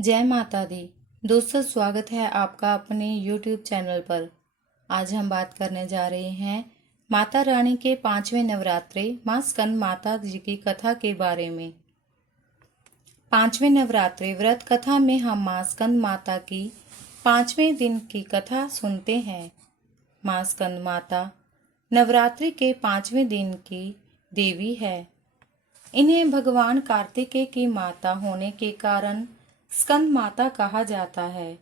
जय माता दी। दोस्तों, स्वागत है आपका अपने YouTube चैनल पर। आज हम बात करने जा रहे हैं माता रानी के 5वें नवरात्रे माँ स्कंद माता जी की कथा के बारे में। 5वें नवरात्रे व्रत कथा में हम माँ स्कंद माता की 5वें दिन की कथा सुनते हैं। माँ स्कंद माता नवरात्रि के 5वें दिन की देवी है। इन्हें भगवान कार्तिकेय की माता होने के कारण स्कंद माता कहा जाता है।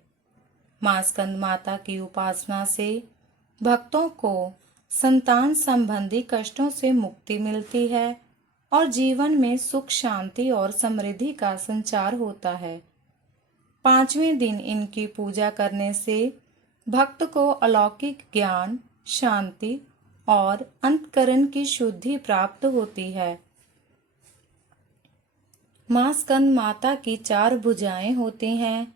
माँ स्कंद माता की उपासना से भक्तों को संतान संबंधी कष्टों से मुक्ति मिलती है और जीवन में सुख, शांति और समृद्धि का संचार होता है। 5वें दिन इनकी पूजा करने से भक्त को अलौकिक ज्ञान, शांति और अंतःकरण की शुद्धि प्राप्त होती है। माँ स्कंद माता की 4 भुजाएं होती हैं,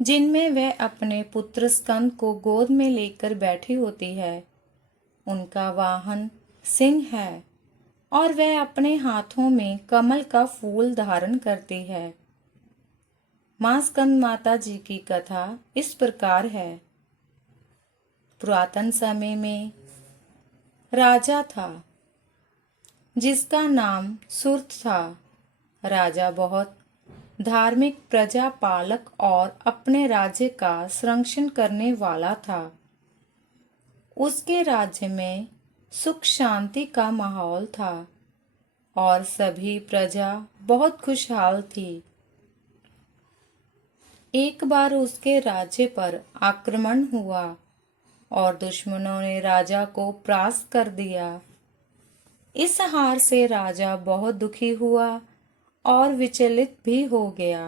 जिनमें वह अपने पुत्र स्कंद को गोद में लेकर बैठी होती है। उनका वाहन सिंह है और वह अपने हाथों में कमल का फूल धारण करती है। माँ स्कंद माता जी की कथा इस प्रकार है। पुरातन समय में राजा था जिसका नाम सुर्थ था। राजा बहुत धार्मिक, प्रजा पालक और अपने राज्य का संरक्षण करने वाला था। उसके राज्य में सुख शांति का माहौल था और सभी प्रजा बहुत खुशहाल थी। एक बार उसके राज्य पर आक्रमण हुआ और दुश्मनों ने राजा को परास्त कर दिया। इस हार से राजा बहुत दुखी हुआ और विचलित भी हो गया।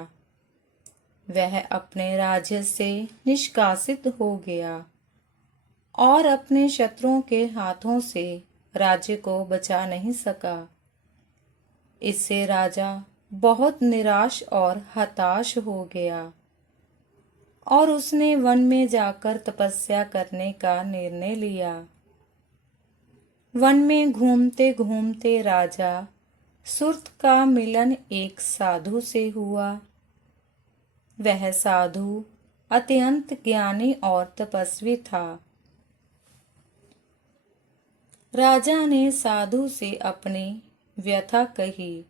वह अपने राज्य से निष्कासित हो गया और अपने शत्रुओं के हाथों से राज्य को बचा नहीं सका। इससे राजा बहुत निराश और हताश हो गया और उसने वन में जाकर तपस्या करने का निर्णय लिया। वन में घूमते घूमते राजा सुर्थ का मिलन एक साधु से हुआ। वह साधु अत्यंत ज्ञानी और तपस्वी था। राजा ने साधु से अपनी व्यथा कही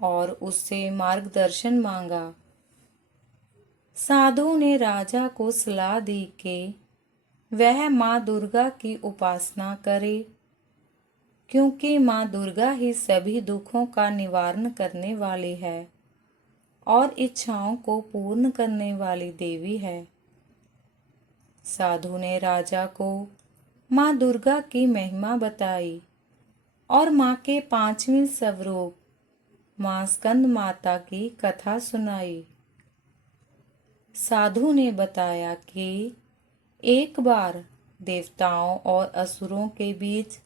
और उससे मार्गदर्शन मांगा। साधु ने राजा को सलाह दी कि वह माँ दुर्गा की उपासना करे, क्योंकि माँ दुर्गा ही सभी दुखों का निवारण करने वाली है और इच्छाओं को पूर्ण करने वाली देवी है। साधु ने राजा को माँ दुर्गा की महिमा बताई और माँ के 5वें स्वरूप माँ स्कंद माता की कथा सुनाई। साधु ने बताया कि एक बार देवताओं और असुरों के बीच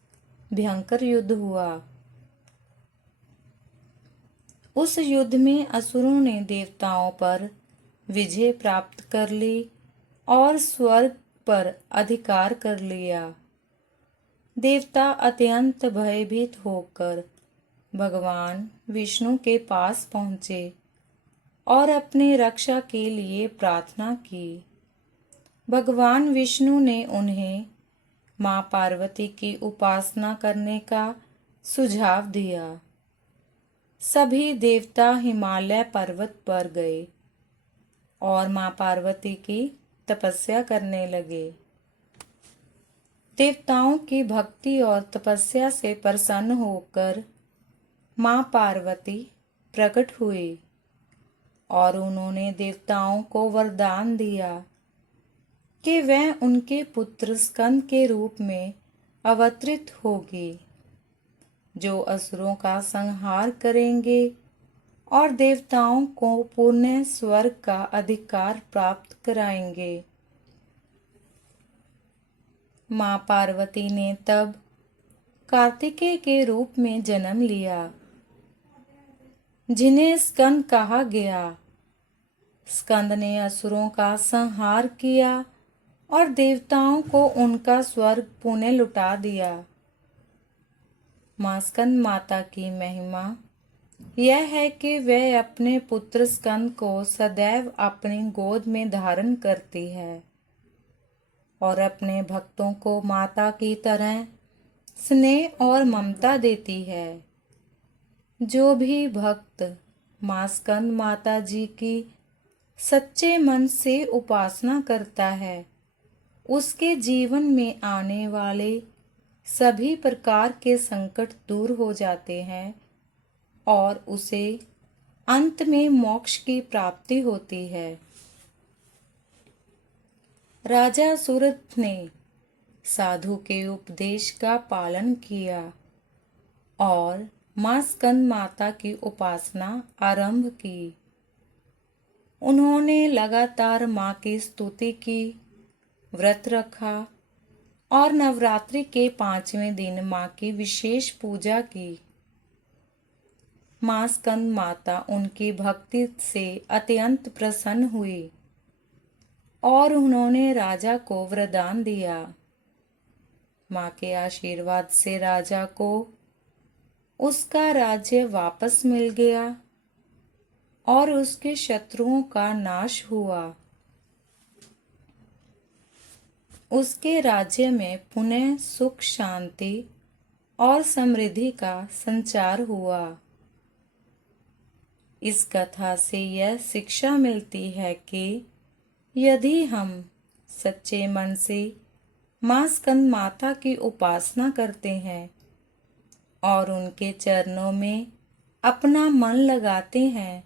भयंकर युद्ध हुआ। उस युद्ध में असुरों ने देवताओं पर विजय प्राप्त कर ली और स्वर्ग पर अधिकार कर लिया। देवता अत्यंत भयभीत होकर भगवान विष्णु के पास पहुंचे और अपनी रक्षा के लिए प्रार्थना की। भगवान विष्णु ने उन्हें माँ पार्वती की उपासना करने का सुझाव दिया। सभी देवता हिमालय पर्वत पर गए और माँ पार्वती की तपस्या करने लगे। देवताओं की भक्ति और तपस्या से प्रसन्न होकर माँ पार्वती प्रकट हुई और उन्होंने देवताओं को वरदान दिया कि वह उनके पुत्र स्कंद के रूप में अवतरित होगी, जो असुरों का संहार करेंगे और देवताओं को पुण्य स्वर्ग का अधिकार प्राप्त कराएंगे। माँ पार्वती ने तब कार्तिकेय के रूप में जन्म लिया, जिन्हें स्कंद कहा गया। स्कंद ने असुरों का संहार किया और देवताओं को उनका स्वर्ग पुण्य लुटा दिया। माँ स्कंद माता की महिमा यह है कि वह अपने पुत्र स्कंद को सदैव अपनी गोद में धारण करती है और अपने भक्तों को माता की तरह स्नेह और ममता देती है। जो भी भक्त माँ स्कंद माता जी की सच्चे मन से उपासना करता है, उसके जीवन में आने वाले सभी प्रकार के संकट दूर हो जाते हैं और उसे अंत में मोक्ष की प्राप्ति होती है। राजा सूरथ ने साधु के उपदेश का पालन किया और माँ स्कंद माता की उपासना आरंभ की। उन्होंने लगातार माँ की स्तुति की, व्रत रखा और नवरात्रि के 5वें दिन माँ की विशेष पूजा की। माँ स्कंद माता उनकी भक्ति से अत्यंत प्रसन्न हुई और उन्होंने राजा को वरदान दिया। माँ के आशीर्वाद से राजा को उसका राज्य वापस मिल गया और उसके शत्रुओं का नाश हुआ। उसके राज्य में पुनः सुख, शांति और समृद्धि का संचार हुआ। इस कथा से यह शिक्षा मिलती है कि यदि हम सच्चे मन से माँ स्कंद माता की उपासना करते हैं और उनके चरणों में अपना मन लगाते हैं,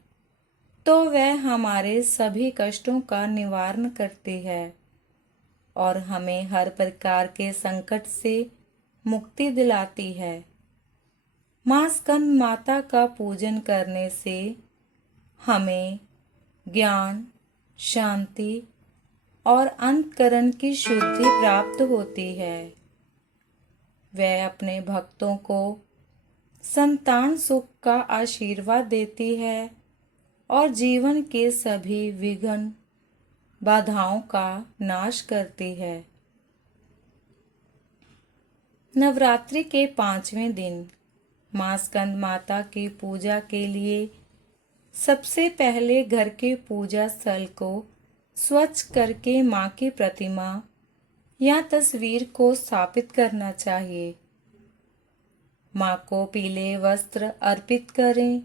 तो वह हमारे सभी कष्टों का निवारण करती है और हमें हर प्रकार के संकट से मुक्ति दिलाती है। माँ स्कंद माता का पूजन करने से हमें ज्ञान, शांति और अंतःकरण की शुद्धि प्राप्त होती है। वह अपने भक्तों को संतान सुख का आशीर्वाद देती है और जीवन के सभी विघ्न, बाधाओं का नाश करती है। नवरात्रि के 5वें दिन माँ स्कंद माता की पूजा के लिए सबसे पहले घर के पूजा स्थल को स्वच्छ करके माँ की प्रतिमा या तस्वीर को स्थापित करना चाहिए। माँ को पीले वस्त्र अर्पित करें,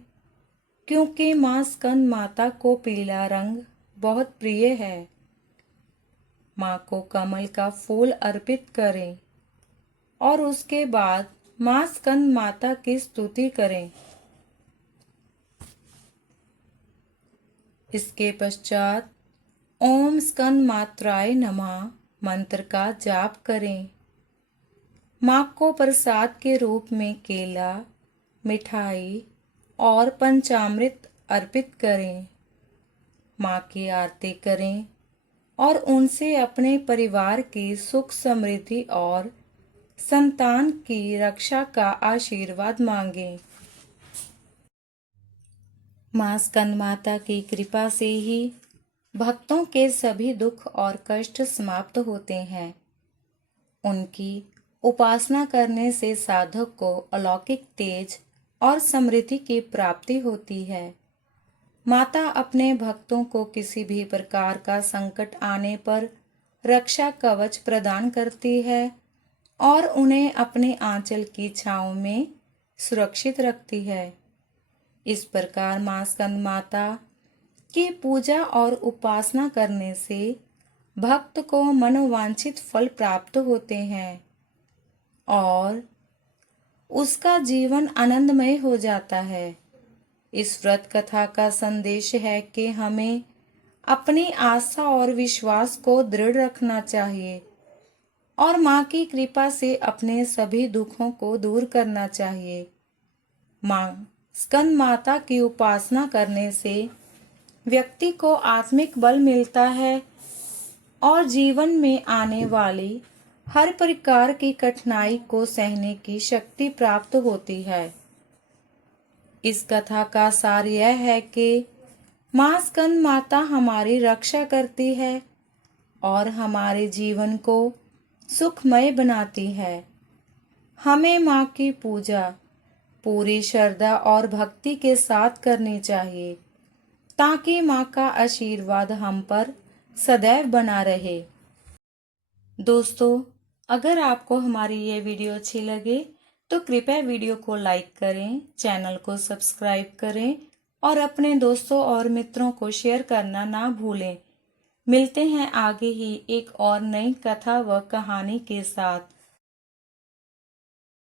क्योंकि माँ स्कंद माता को पीला रंग बहुत प्रिय है। माँ को कमल का फूल अर्पित करें और उसके बाद माँ स्कंद माता की स्तुति करें। इसके पश्चात ओम स्कंद मात्राय नमः मंत्र का जाप करें। माँ को प्रसाद के रूप में केला, मिठाई और पंचामृत अर्पित करें। माँ की आरती करें और उनसे अपने परिवार की सुख, समृद्धि और संतान की रक्षा का आशीर्वाद मांगें। माँ स्कंद माता की कृपा से ही भक्तों के सभी दुख और कष्ट समाप्त होते हैं। उनकी उपासना करने से साधक को अलौकिक तेज और समृद्धि की प्राप्ति होती है। माता अपने भक्तों को किसी भी प्रकार का संकट आने पर रक्षा कवच प्रदान करती है और उन्हें अपने आंचल की छांव में सुरक्षित रखती है। इस प्रकार माँ स्कंद माता की पूजा और उपासना करने से भक्त को मनोवांछित फल प्राप्त होते हैं और उसका जीवन आनंदमय हो जाता है। इस व्रत कथा का संदेश है कि हमें अपनी आस्था और विश्वास को दृढ़ रखना चाहिए और माँ की कृपा से अपने सभी दुखों को दूर करना चाहिए। माँ स्कंद माता की उपासना करने से व्यक्ति को आत्मिक बल मिलता है और जीवन में आने वाली हर प्रकार की कठिनाई को सहने की शक्ति प्राप्त होती है। इस कथा का सार यह है कि माँ स्कंद माता हमारी रक्षा करती है और हमारे जीवन को सुखमय बनाती है। हमें माँ की पूजा, पूरी श्रद्धा और भक्ति के साथ करनी चाहिए ताकि माँ का आशीर्वाद हम पर सदैव बना रहे। दोस्तों, अगर आपको हमारी ये वीडियो अच्छी लगे तो कृपया वीडियो को लाइक करें, चैनल को सब्सक्राइब करें और अपने दोस्तों और मित्रों को शेयर करना ना भूलें। मिलते हैं आगे ही एक और नई कथा व कहानी के साथ।